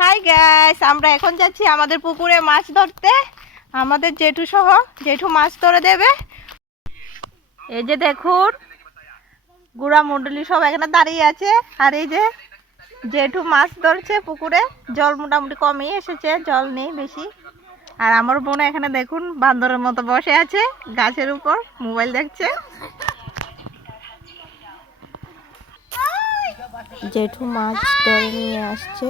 High gas আমরা এখন যাচ্ছি আমাদের পুকুরে মাছ ধরতে। আমাদের জেঠু সহ, জেঠু মাছ ধরে দেবে। এই যে দেখুন, গুড়া মন্ডলী সব এখানে দাঁড়িয়ে আছে। আর এই যে জেঠু মাছ ধরছে পুকুরে, জল মোটামুটি কমই এসেছে, জল নেই বেশি। আর আমার বোন এখানে দেখুন, বান্দরের মতো বসে আছে, গাছের উপর মোবাইল দেখছে। জেঠু মাছ ধরে নিয়ে আসছে।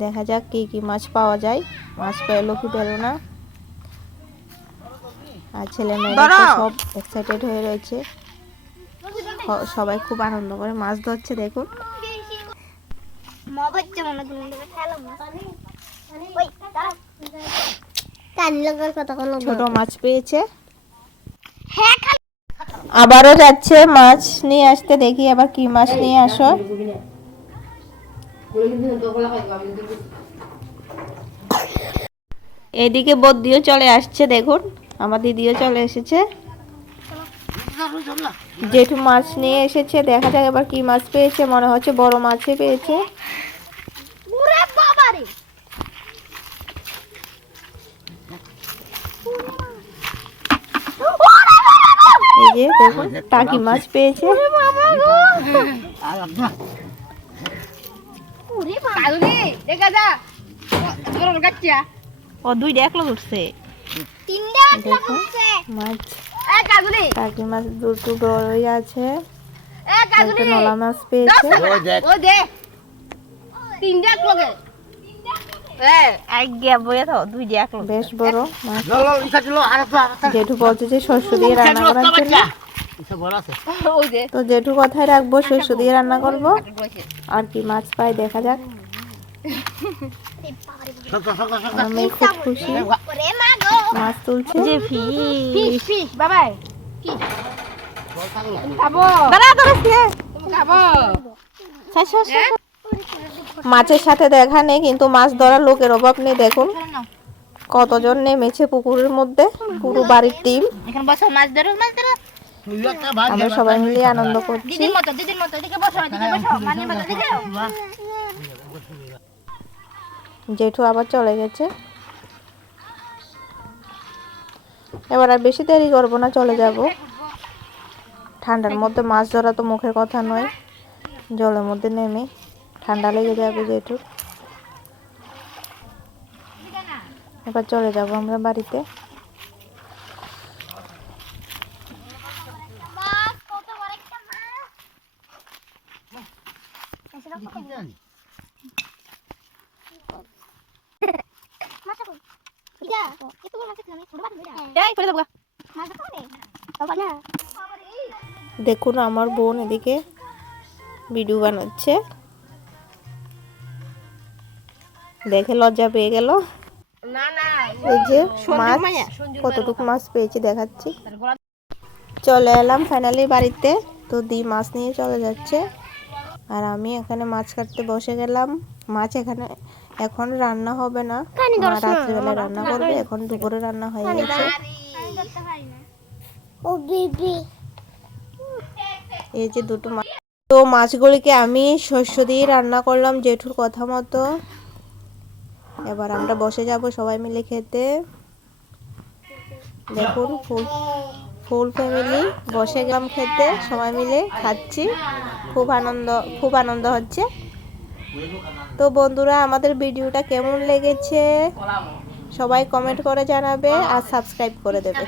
দেখা যাক কি কি মাছ পাওয়া যায়। মাছ পেল কি পেল না। আর ছেলে মেয়েরা সব এক্সাইটেড হয়ে রয়েছে। সবাই খুব আনন্দ করে মাছ ধরছে দেখুন। ছোট মাছ পেয়েছে। আবারও যাচ্ছে মাছ নিয়ে আসতে দেখি আবার কি মাছ নিয়ে আসো। এদিকে বদ্দিও চলে আসছে দেখুন। আমার দিদিও চলে এসেছে। জেঠু মাছ নিয়ে এসেছে দেখা যাক এবার কি মাছ পেয়েছে। মনে হচ্ছে বড় মাছই পেয়েছে। এই যে দেখুন টাকি মাছ পেয়েছে। ওরে বাবা দেখা যা। গরম কাচ্চা ও দুইটা একলো উঠছে। তিনটা মাছ। এ টাকি মাছ দুটো বড়ই আছে। এ নলা মাছ পেয়েছে। ও বেশ বড় জেঠু বলছে যে শস্য দিয়ে রান্না করার জন্য তো জেঠু কথাই রাখব শস্য দিয়ে রান্না করব। আর কি মাছ পাই দেখা যাক। আমি খুব খুশি। মাছ তুলছে। যে ফিশ। ফিশ বাবাই। খাব দাঁড়া ধরেছে তুমি খাব। মাছের সাথে দেখা নেই কিন্তু মাছ ধরার লোকের অভাব নেই দেখুন। কতজন নেমেছে পুকুরের মধ্যে? পুরো বাড়ির টিম। এখন বসো মাছ ধরো মাছ ধরো। আমরা সবাই মিলে আনন্দ করছি। এদিকে জেঠু আবার চলে গেছে। এবার আর বেশি দেরি করব না চলে যাব। ঠান্ডার মধ্যে মাছ ধরা তো মুখের কথা নয় জলের মধ্যে নেমে ঠান্ডা লেগে যাবে জেঠু এবার চলে যাব আমরা বাড়িতে মাছ কত বড় একটা মাছ মাছ কই এটা এত বড় মাছ এখানে ছোট মাছ এটা এই, করে দেবো গা। মাছ খাবে বাবা না দেখুন আমার বোন এদিকে ভিডিও বানাচ্ছে দেখে লজ্জা পেয়ে গেল না না এই যে মাছ কতটুকু মাছ পেয়েছি দেখাচ্ছি চলে এলাম ফাইনালি বাড়িতে। তো দি মাছ নিয়ে চলে যাচ্ছে। আর আমি এখানে মাছ কাটতে বসে গেলাম। মাছ এখানে এখন রান্না হবে না। রাত্রিবেলা রান্না করবে এখন দুপুরে রান্না হয়ে গেছে। ও বেবি। এই যে দুটো মাছ তো মাছগুলিকে আমি শস্য দিয়ে রান্না করলাম জেঠুর কথা মতো। এবার আমরা বসে যাব সবাই মিলে খেতে। দেখুন ফুল ফুল ফ্যামিলি, বসে গেলাম খেতে, সবাই মিলে খাচ্ছি। খুব আনন্দ খুব আনন্দ হচ্ছে। তো বন্ধুরা, আমাদের ভিডিওটা কেমন লেগেছে? সবাই কমেন্ট করে জানাবে আর সাবস্ক্রাইব করে দেবে।